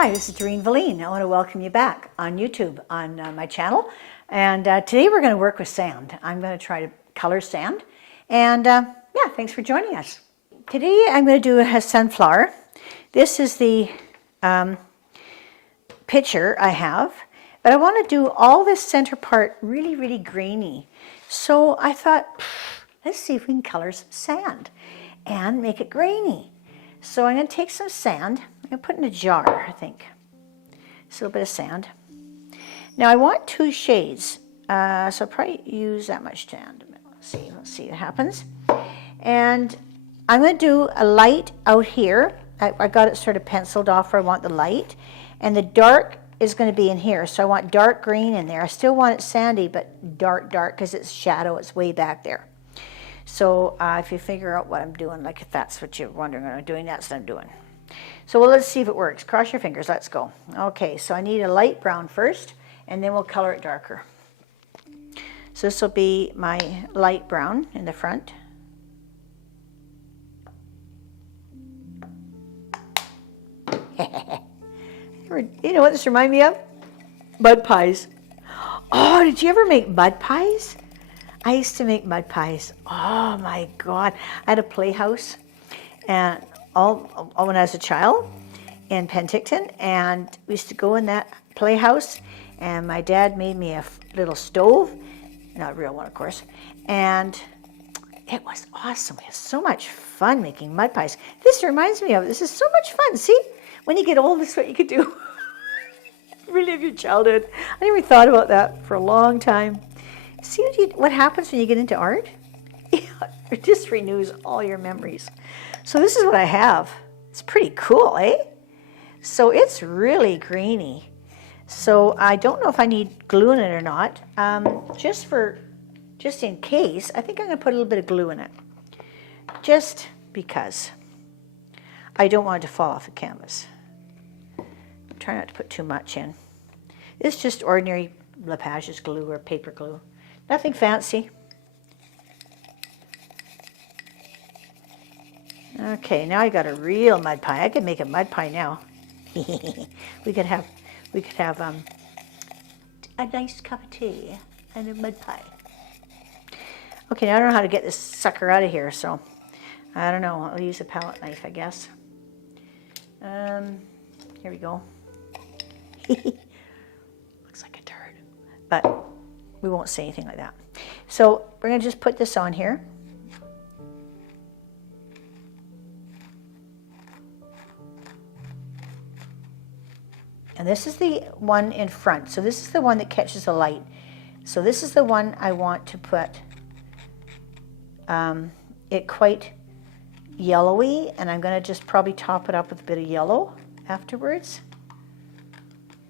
Hi, this is Doreen Velin. I want to welcome you back on YouTube on my channel. And today we're going to work with sand. I'm going to try to color sand. And yeah, thanks for joining us. Today I'm going to do a sunflower. This is the picture I have. But I want to do all this center part really, really grainy. So I thought, let's see if we can color some sand and make it grainy. So I'm going to take some sand. I'm going to put it in a jar, I think. Just a little bit of sand. Now I want two shades, so I'll probably use that much sand. Let's see what happens. And I'm going to do a light out here. I got it sort of penciled off where I want the light. And the dark is going to be in here, so I want dark green in there. I still want it sandy, but dark, because it's shadow, it's way back there. So if you figure out what I'm doing, like if that's what you're wondering what I'm doing, that's what I'm doing. So well, let's see if it works. Cross your fingers, let's go. Okay, so I need a light brown first, and then we'll color it darker. So this will be my light brown in the front. You know what this reminds me of? Mud pies. Oh, did you ever make mud pies? I used to make mud pies. Oh my God. I had a playhouse and all when I was a child in Penticton, and we used to go in that playhouse, and my dad made me a little stove, not a real one of course, and it was awesome. We had so much fun making mud pies. This reminds me of it. This is so much fun. See, when you get old, this is what you could do. Relive your childhood. I never thought about that for a long time. See what happens when you get into art? It just renews all your memories. So this is what I have. It's pretty cool, eh? So it's really grainy. So I don't know if I need glue in it or not. Just in case, I think I'm going to put a little bit of glue in it. Just because I don't want it to fall off the canvas. I'm trying not to put too much in. It's just ordinary Lepage's glue or paper glue. Nothing fancy. Okay, now I got a real mud pie. I could make a mud pie now. we could have a nice cup of tea and a mud pie. Okay, now I don't know how to get this sucker out of here, so I don't know. I'll use a palette knife, I guess. Here we go. Looks like a turd, but we won't say anything like that. So we're going to just put this on here. And this is the one in front. So this is the one that catches the light. So this is the one I want to put it quite yellowy, and I'm going to just probably top it up with a bit of yellow afterwards.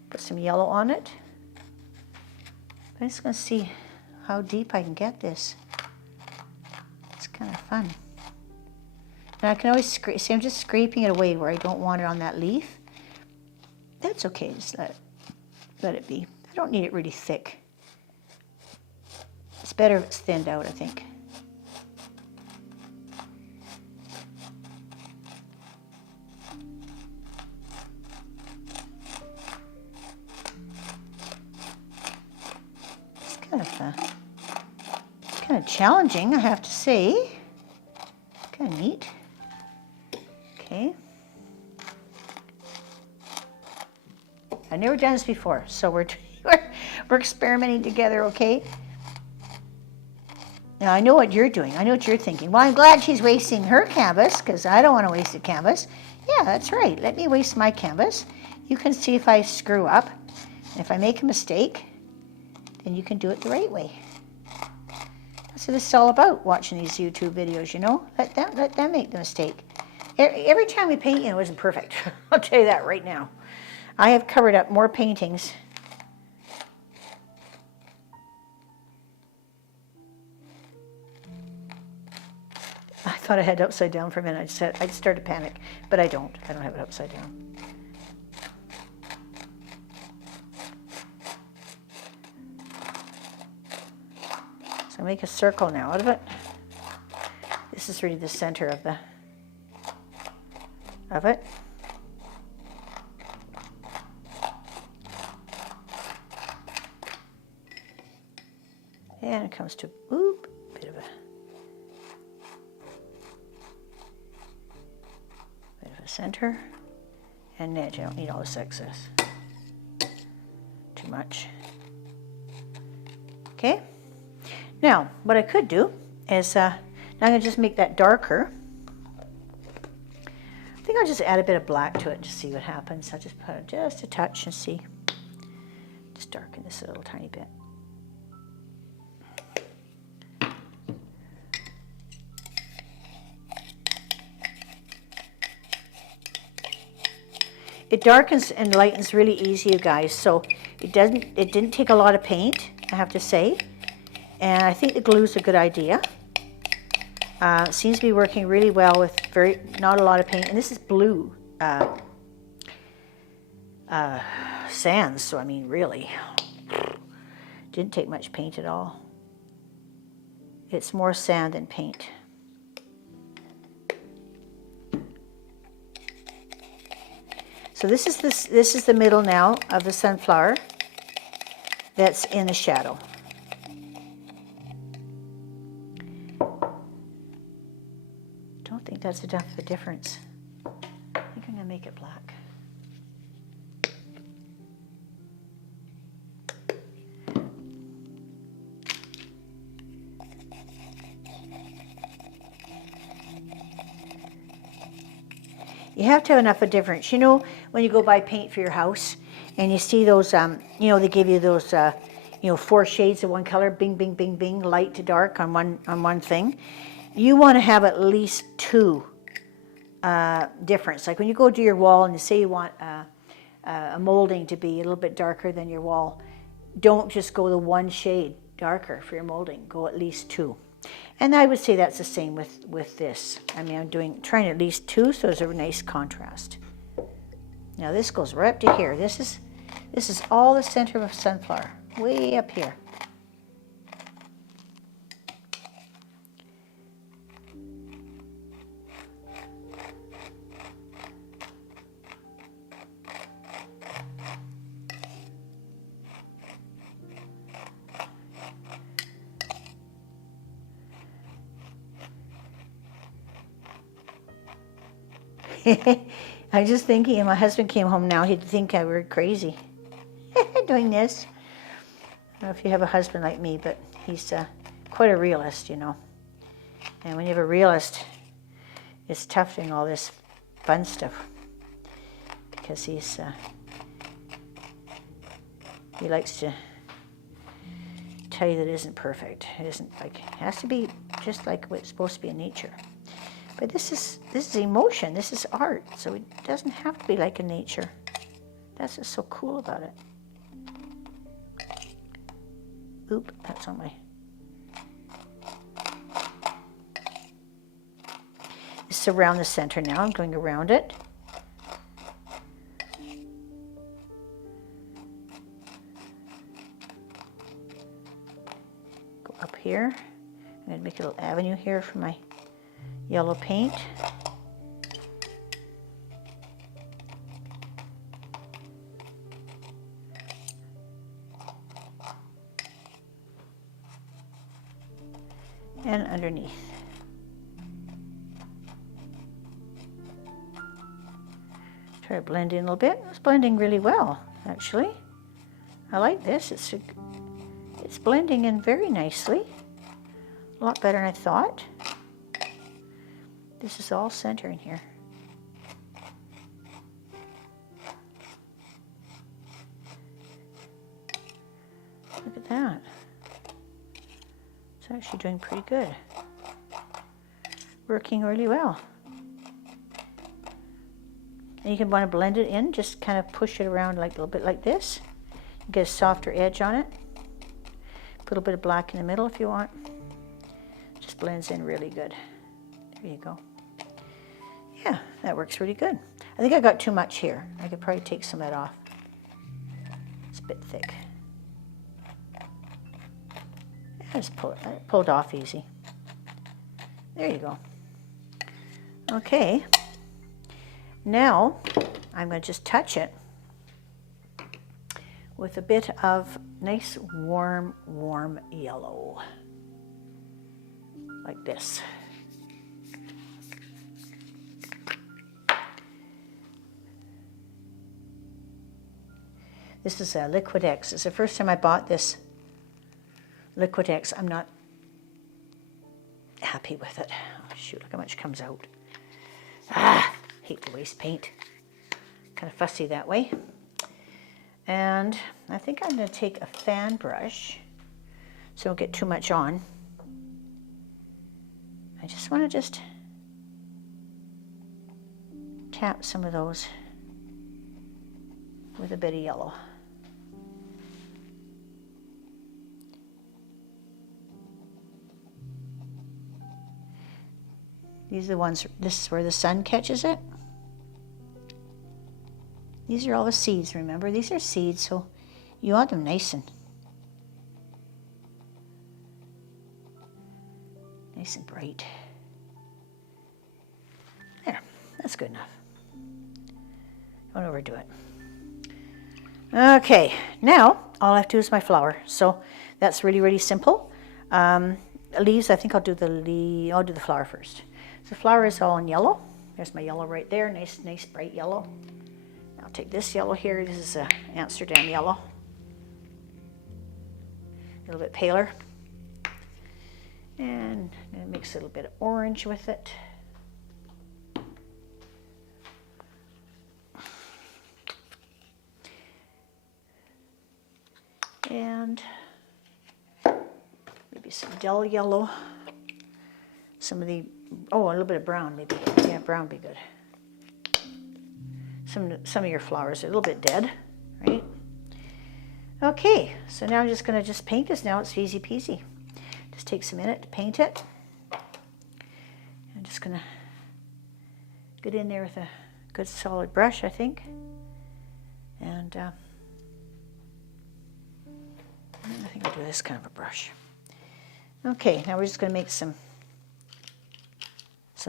Put some yellow on it. I'm just going to see how deep I can get this. It's kind of fun. And I can always see, I'm just scraping it away where I don't want it on that leaf. That's okay, just let it be. I don't need it really thick. It's better if it's thinned out, I think. Kind of challenging, I have to say. Kind of neat. Okay. I've never done this before, so we're experimenting together, okay? Now I know what you're doing. I know what you're thinking. Well, I'm glad she's wasting her canvas, because I don't want to waste a canvas. Yeah, that's right. Let me waste my canvas. You can see if I screw up. And if I make a mistake, then you can do it the right way. That's what it's all about, watching these YouTube videos, you know? Let them make the mistake. Every time we paint, it wasn't perfect. I'll tell you that right now. I have covered up more paintings. I thought I had it upside down for a minute. I'd start to panic, but I don't. I don't have it upside down. So make a circle now out of it. This is really the center of it. And it comes to, oop, bit of a center. And edge, I don't need all this excess. Too much. Okay. Now, what I could do is, now I'm going to just make that darker. I think I'll just add a bit of black to it and just see what happens. I'll just put just a touch and see. Just darken this a little tiny bit. It darkens and lightens really easy, you guys, so it didn't take a lot of paint, I have to say. And I think the glue is a good idea. It seems to be working really well with not a lot of paint. And this is blue sands, so I mean, really, didn't take much paint at all. It's more sand than paint. So this is the middle now of the sunflower that's in the shadow. Don't think that's enough of a difference. I think I'm going to make it black. You have to have enough of difference. You know, when you go buy paint for your house and you see those, you know, they give you those, you know, 4 shades of one color, bing, bing, bing, bing, light to dark on one thing. You want to have at least 2 difference. Like when you go to your wall and you say you want a molding to be a little bit darker than your wall, don't just go the 1 shade darker for your molding. Go at least 2. And I would say that's the same with this. I mean, I'm trying at least 2, so there's a nice contrast. Now this goes right up to here. This is all the center of a sunflower, way up here. I'm just thinking, if my husband came home now, he'd think I were crazy doing this. I don't know if you have a husband like me, but he's quite a realist, you know. And when you have a realist, it's tough doing all this fun stuff because he likes to tell you that it isn't perfect. It isn't like, it has to be just like what's supposed to be in nature. But this is emotion. This is art. So it doesn't have to be like in nature. That's what's so cool about it. Oop, that's on my... This is around the center now. I'm going around it. Go up here. I'm going to make a little avenue here for my yellow paint. And underneath. Try to blend in a little bit. It's blending really well, actually. I like this. It's blending in very nicely. A lot better than I thought. This is all centering here. Look at that. It's actually doing pretty good. Working really well. And you can want to blend it in, just kind of push it around like a little bit like this. Get a softer edge on it. Put a little bit of black in the middle if you want. Just blends in really good. There you go. Yeah, that works really good. I think I got too much here. I could probably take some of that off. It's a bit thick. I just pulled off easy. There you go. Okay. Now, I'm going to just touch it with a bit of nice warm, warm yellow, like this. This is a Liquid-X. It's the first time I bought this Liquid-X. I'm not happy with it. Oh, shoot, look how much comes out. Ah, hate to waste paint. Kind of fussy that way. And I think I'm going to take a fan brush so I don't get too much on. I just want to tap some of those with a bit of yellow. These are the ones, this is where the sun catches it. These are all the seeds, remember? These are seeds, so you want them nice and bright. There, that's good enough. Don't overdo it. Okay, now all I have to do is my flower. So that's really, really simple. Leaves, I think I'll do the flower first. So the flower is all in yellow. There's my yellow right there, nice bright yellow. I'll take this yellow here. This is Amsterdam yellow. A little bit paler. And I'm gonna mix a little bit of orange with it. And maybe some dull yellow. Some of the, a little bit of brown maybe. Yeah, brown would be good. Some of your flowers are a little bit dead, right? Okay, so now I'm just going to paint this. Now it's easy peasy. Just takes a minute to paint it. I'm just going to get in there with a good solid brush, I think. And I think I'll do this kind of a brush. Okay, now we're just going to make some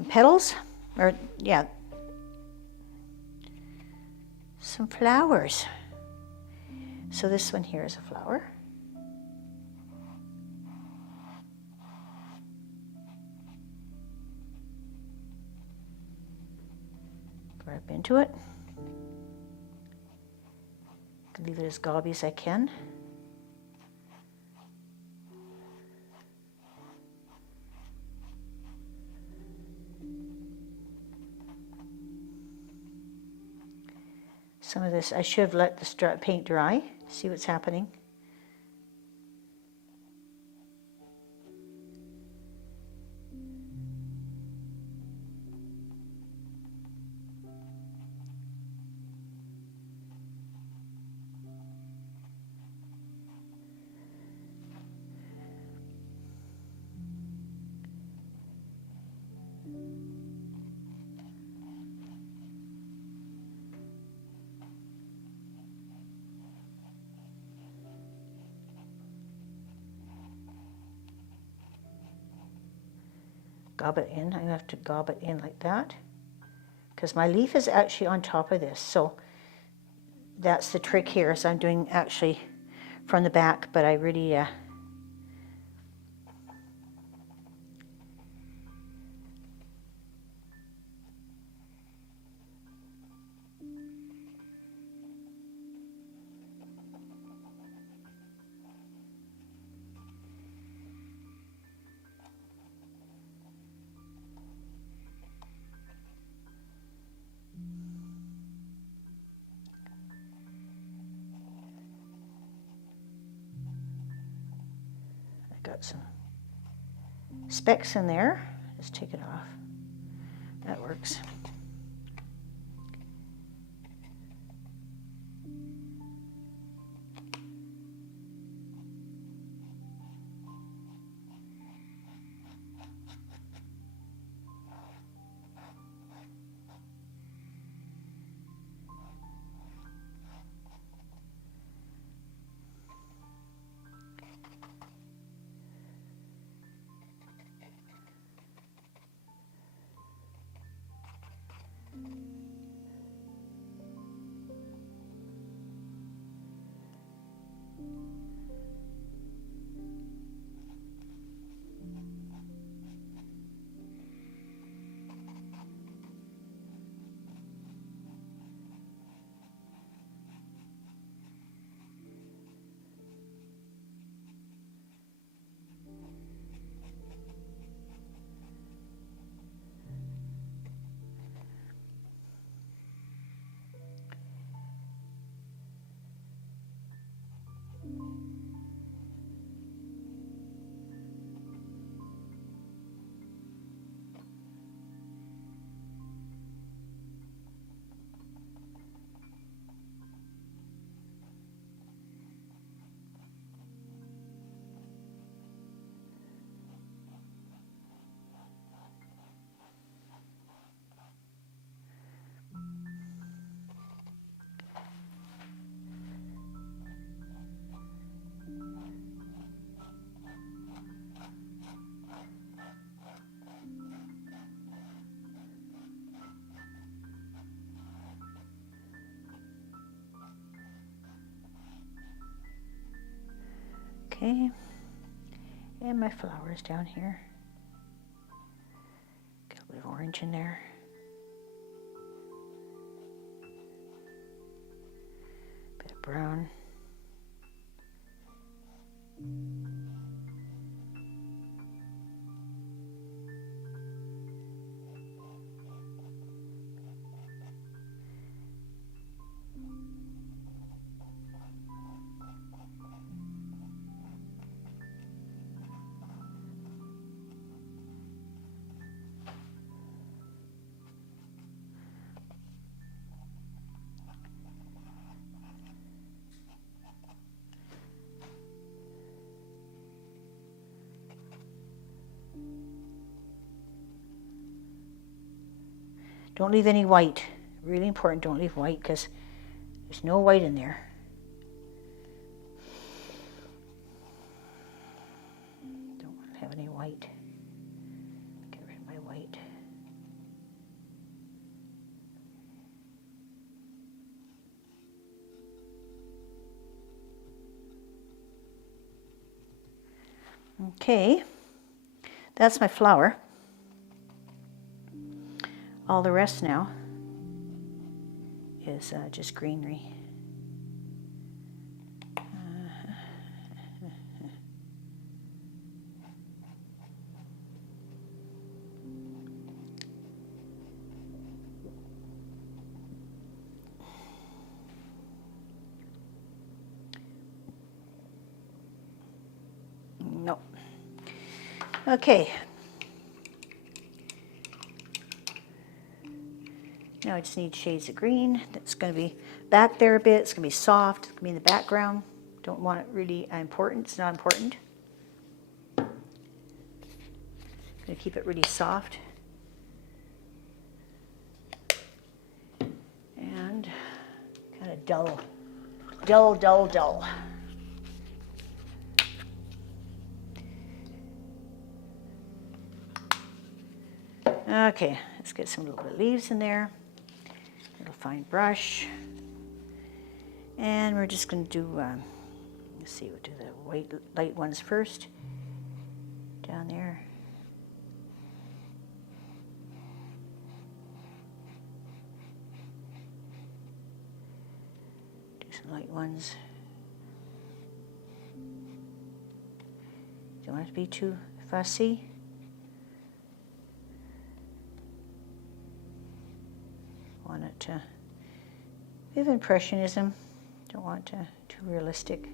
petals, or yeah, some flowers. So this one here is a flower. Go up into it. Leave it as gobby as I can. Some of this, I should have let the paint dry, see what's happening. Gob it in. I have to gob it in like that because my leaf is actually on top of this. So that's the trick here. So I'm doing actually from the back, but I really got some specks in there. Just take it off. That works. Okay, and my flowers down here. Got a bit of orange in there. Bit of brown. Don't leave any white. Really important, don't leave white because there's no white in there. Don't want to have any white. Get rid of my white. Okay, that's my flower. All the rest now is just greenery. Nope. Okay. Now I just need shades of green. That's going to be back there a bit. It's going to be soft. It's going to be in the background. Don't want it really important. It's not important. I'm going to keep it really soft. And kind of dull. Dull, dull, dull. Okay, let's get some little bit of leaves in there. Little fine brush. And we're just going to do, let's see, we'll do the white light ones first. Down there. Do some light ones. Don't want it to be too fussy. Want it to bit of impressionism. Don't want to too realistic.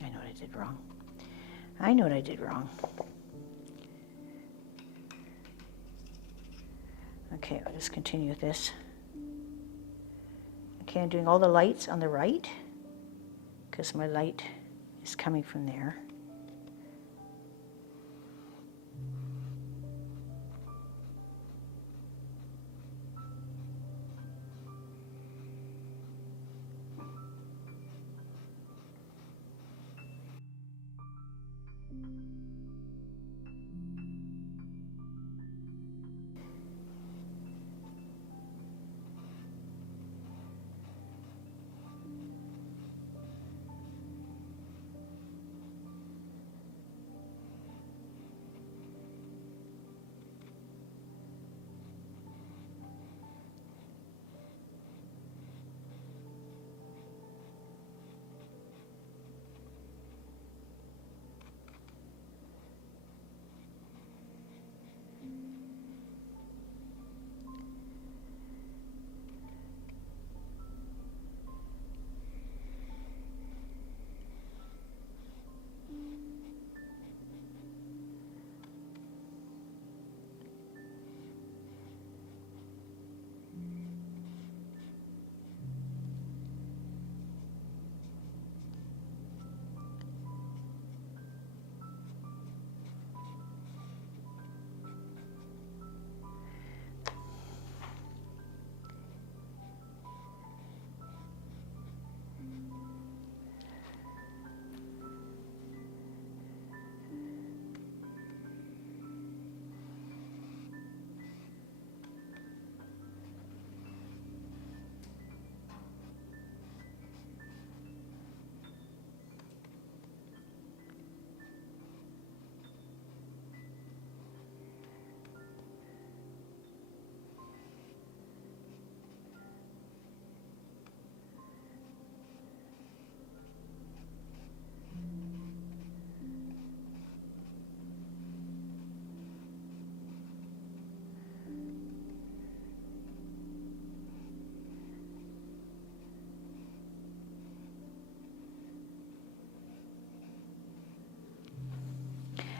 I know what I did wrong. I know what I did wrong. Okay, I'll just continue with this. Okay, I'm doing all the lights on the right because my light is coming from there.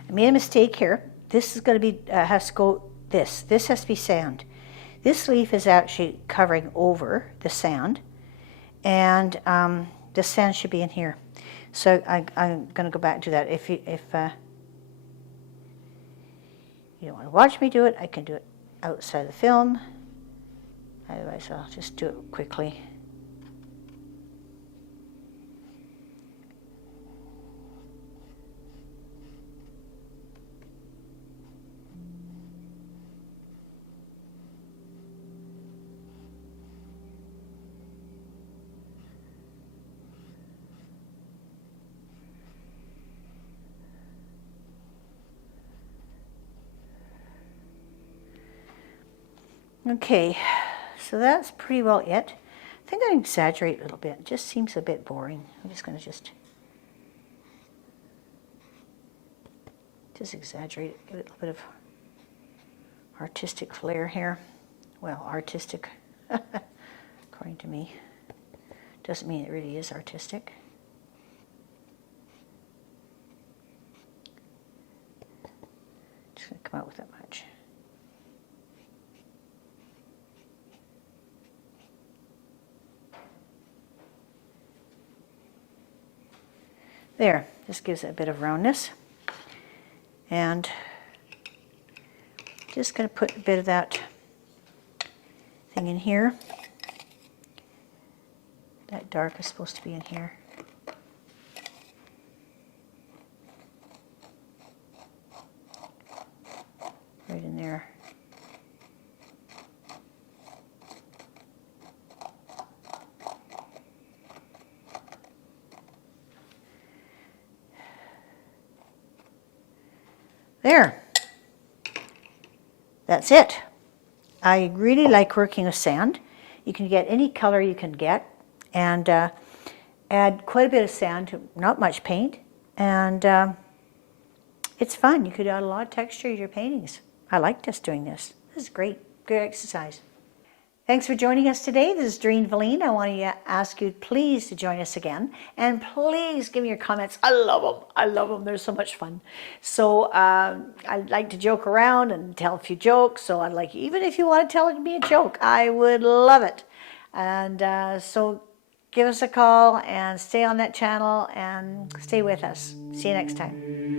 I made a mistake here. This is going to be, has to go, this has to be sand. This leaf is actually covering over the sand, and the sand should be in here. So I'm going to go back to that. If you don't want to watch me do it, I can do it outside the film. Otherwise, I'll just do it quickly. Okay, so that's pretty well it. I think I exaggerate a little bit. It just seems a bit boring. I'm just going to just exaggerate it, give it a little bit of artistic flair here. Well, artistic, according to me. Doesn't mean it really is artistic. Just going to come out with that much. There, just gives it a bit of roundness. And just going to put a bit of that thing in here. That dark is supposed to be in here. Right in there. There. That's it. I really like working with sand. You can get any color you can get, and add quite a bit of sand to not much paint, and it's fun. You could add a lot of texture to your paintings. I like just doing this. This is great. Good exercise. Thanks for joining us today. This is Doreen Velin. I want to ask you please to join us again. And please give me your comments. I love them. I love them. They're so much fun. So I like to joke around and tell a few jokes. So I'd like, even if you want to tell me a joke, I would love it. And so give us a call and stay on that channel and stay with us. See you next time.